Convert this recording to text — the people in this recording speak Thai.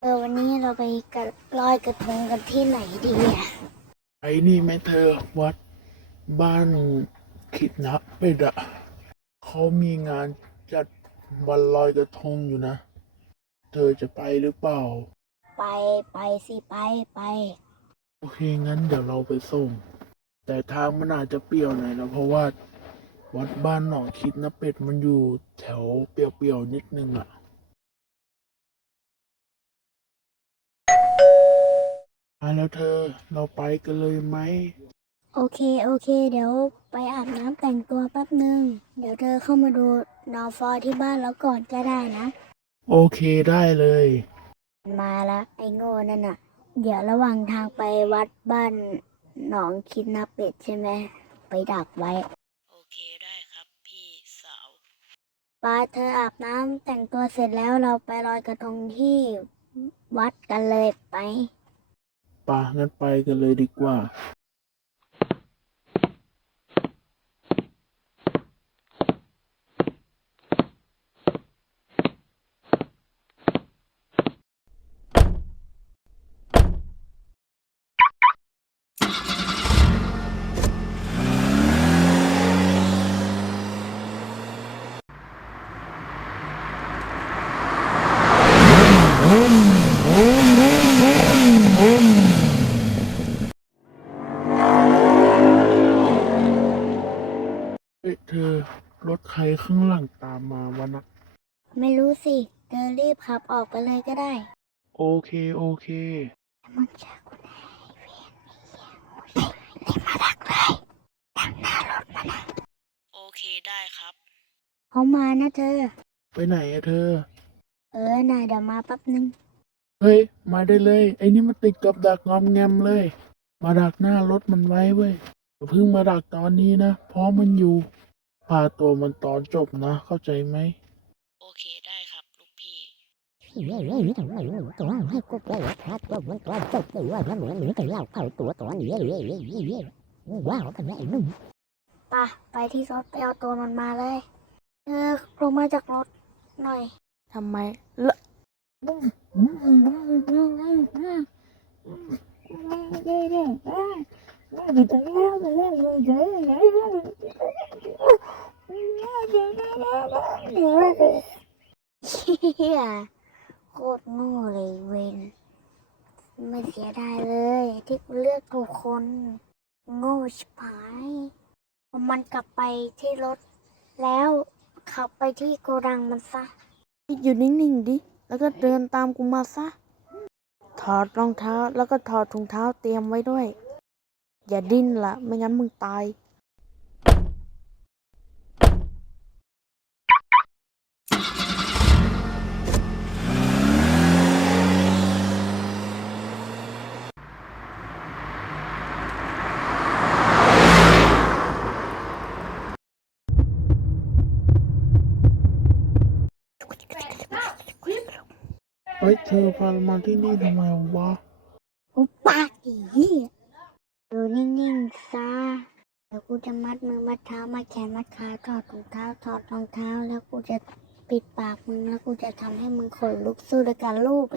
เออวันนี้เราไปกันลอยกระทงกันที่ไหนดีอะไอ้นี่ไหมเธอวัดบ้านขิดนับเป็ดอะเขามีงานจัดวันลอยกระทงอยู่นะ เธอจะไปหรือเปล่า ไปไปสิไปไป โอเคงั้นเดี๋ยวเราไปส่ง แต่ทางมันอาจจะเปรี่ยวหน่อยนะเพราะว่า วัดบ้านหนองคิดนะเป็ดมันอยู่แถวเปรี่ยวๆนิดนึงอะ มาแล้วเธอ เราไปกันเลยไหม โอเค โอเค เดี๋ยวไปอาบน้ำแต่งตัวแป๊บนึงเดี๋ยวเธอเข้ามาดูนอฟอที่บ้านแล้วก่อนก็ได้นะ โอเคได้เลย มาละไอ้โง่นั่นน่ะ เดี๋ยวระหว่างทางไปวัดบ้านหนองคิดนาเป็ดใช่ไหม ไปดักไว้ โอเคได้ครับพี่สาวปาเธออาบน้ำแต่งตัวเสร็จแล้วเราไปลอยกระทงที่วัดกันเลยไป ป่ะงั้นไปกันเลยดีกว่า เฮ้ยเธอรถใครข้างหลังตามมาวะนะไม่รู้สิ เธอรีบขับออกไปเลยก็ได้โอเค โอเคมันจะคุณนายเวียนรีบมาดักเลยดักหน้ารถมานะโอเคได้ครับ เขามานะเธอ ไปไหนอะเธอ เออนายเดี๋ยวมาแป๊บนึง เฮ้ย มาได้เลย ไอ้นี่มันติดกับดักงอมแงมเลย มาดักหน้ารถมันไว้เว้ยอย่าเพิ่งมาดักตอนนี้นะเพราะมันอยู่ พาตัวมันตอนจบนะ เข้าใจไหม โอเคได้ครับลูกพี่ ปะไปที่รถไปเอาตัวมันมาเลย เออลงมาจากรถหน่อย ทำไมละ เฮียโคตรโง่เลยเวนไม่เสียดายเลย ที่กูเลือกถูกคน โง่ชิบหายมันกลับไปที่รถ แล้วขับไปที่โกดังมันซะ อยู่นิ่งๆดิ แล้วก็เดินตามกูมาซะ ถอดรองเท้าแล้วก็ถอดถุงเท้าเตรียมไว้ด้วย อย่าดิ้นละไม่งั้นมึงตาย ฮ้ยเธอพามาที่นี่ทำไมวะอุปากอีเหี้ยดูนิ่งๆซะแล้วกูจะมัดมือมัดเท้ามัดแขนมัดขาถอดถุงเท้าถอดรองเท้า แล้วกูจะปิดปากมึงแล้วกูจะทำให้มึงขนลุกสู้ด้วยการลูบไป